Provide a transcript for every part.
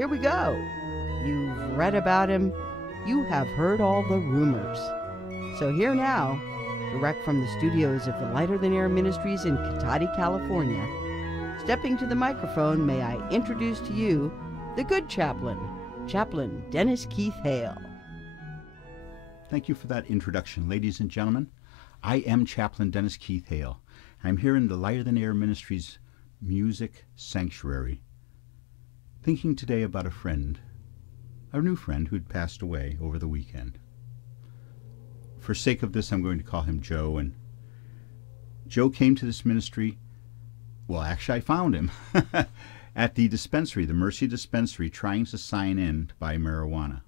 Here we go. You've read about him. You have heard all the rumors. So here now, direct from the studios of the Lighter Than Air Ministries in Cotati, California, stepping to the microphone, may I introduce to you the good chaplain, Chaplain Dennis Keith Hale. Thank you for that introduction, ladies and gentlemen. I am Chaplain Dennis Keith Hale. I'm here in the Lighter Than Air Ministries Music Sanctuary, thinking today about a friend, a new friend who'd passed away over the weekend. For sake of this, I'm going to call him Joe. And Joe came to this ministry, well, actually I found him at the dispensary, the Mercy Dispensary, trying to sign in to buy marijuana.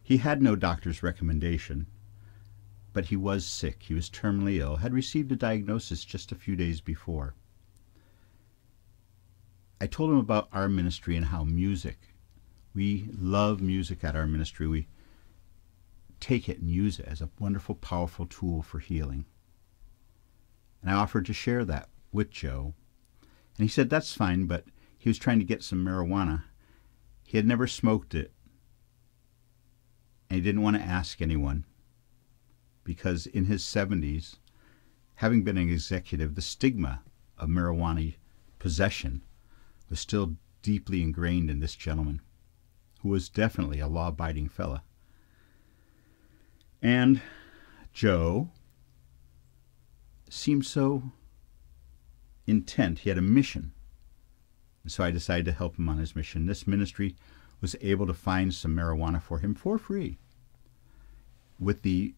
He had no doctor's recommendation, but he was sick. He was terminally ill, had received a diagnosis just a few days before. I told him about our ministry and how music, we love music at our ministry. We take it and use it as a wonderful, powerful tool for healing. And I offered to share that with Joe. And he said that's fine, but he was trying to get some marijuana. He had never smoked it, and he didn't want to ask anyone, because in his 70s, having been an executive, the stigma of marijuana possession was still deeply ingrained in this gentleman, who was definitely a law-abiding fella. And Joe seemed so intent. He had a mission. And so I decided to help him on his mission. This ministry was able to find some marijuana for him for free, with the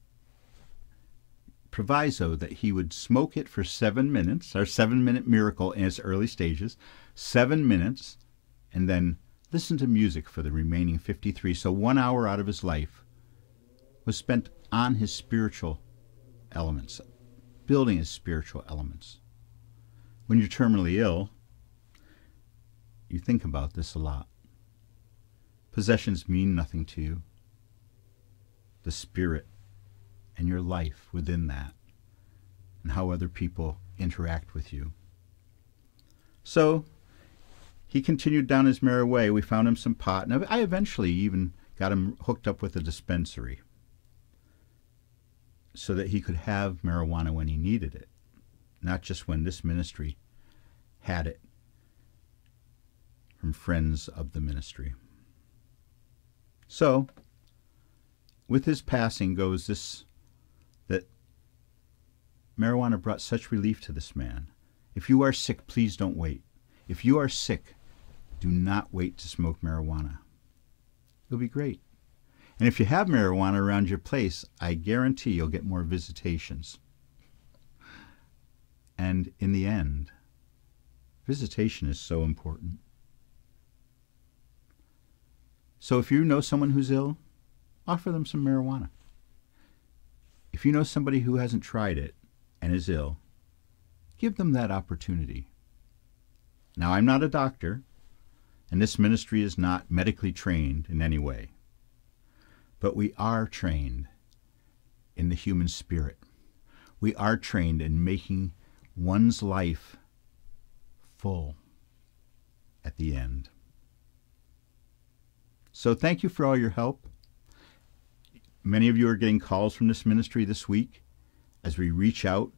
proviso that he would smoke it for 7 minutes, our 7-minute miracle in its early stages, 7 minutes, and then listen to music for the remaining 53. So 1 hour out of his life was spent on his spiritual elements, building his spiritual elements. When you're terminally ill, you think about this a lot. Possessions mean nothing to you. The spirit and your life within that, and how other people interact with you. So he continued down his merry way. We found him some pot, and I eventually even got him hooked up with a dispensary so that he could have marijuana when he needed it, not just when this ministry had it from friends of the ministry. So with his passing goes this, that marijuana brought such relief to this man. If you are sick, please don't wait. If you are sick, do not wait to smoke marijuana. It'll be great. And if you have marijuana around your place, I guarantee you'll get more visitations. And in the end, visitation is so important. So if you know someone who's ill, offer them some marijuana. If you know somebody who hasn't tried it and is ill, give them that opportunity. Now, I'm not a doctor, and this ministry is not medically trained in any way, but we are trained in the human spirit. We are trained in making one's life full at the end. So thank you for all your help. Many of you are getting calls from this ministry this week as we reach out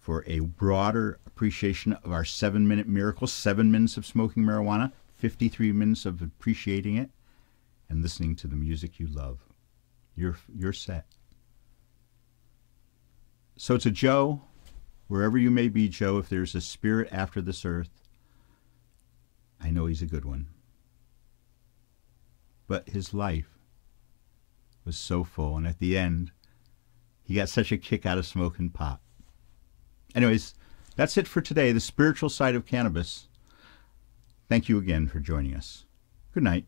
for a broader appreciation of our 7-minute miracle, 7 minutes of smoking marijuana, 53 minutes of appreciating it, and listening to the music you love. You're set. So to Joe, wherever you may be, Joe, if there's a spirit after this earth, I know he's a good one. But his life was so full, and at the end, he got such a kick out of smoking pot. Anyways, that's it for today, the spiritual side of cannabis. Thank you again for joining us. Good night.